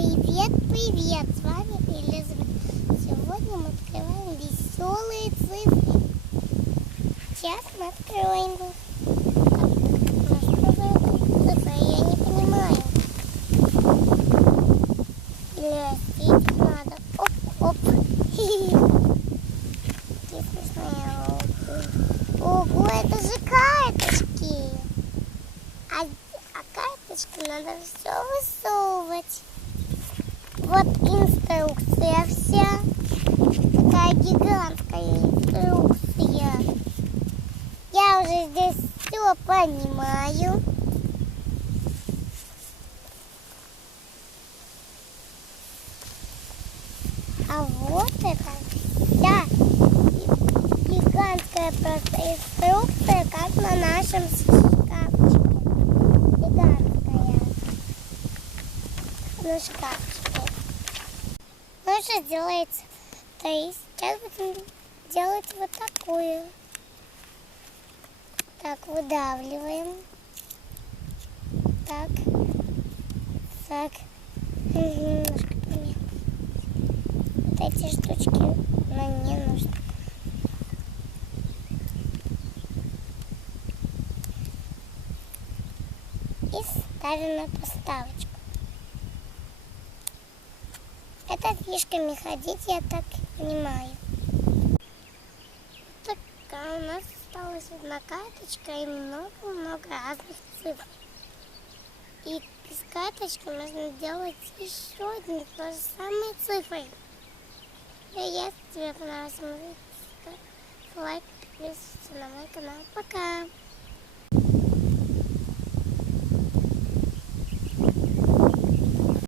Привет, привет! С вами Элизабет. Сегодня мы открываем веселые цифры. Сейчас мы откроем их. Что за это цифра? Я не понимаю. Или растить надо. Оп-оп. Не смешная. Ого, это же карточки. А карточки надо все высовывать. Вот инструкция вся. Такая гигантская инструкция. Я уже здесь все понимаю. А вот это вся гигантская просто инструкция, как на нашем шкафчике. Гигантская. На шкафчике. Ну что делается? То есть сейчас будем делать вот такую. Так, выдавливаем. Так. Так. Немножко поменяем. Вот эти штучки нам не нужны. И ставим на поставочку. Это фишками ходить, я так понимаю. Такая у нас осталась одна карточка и много-много разных цифр. И из карточки можно делать еще одни то же самые цифры. И если тебе понравился мой видео, лайк, подписывайся на мой канал. Пока!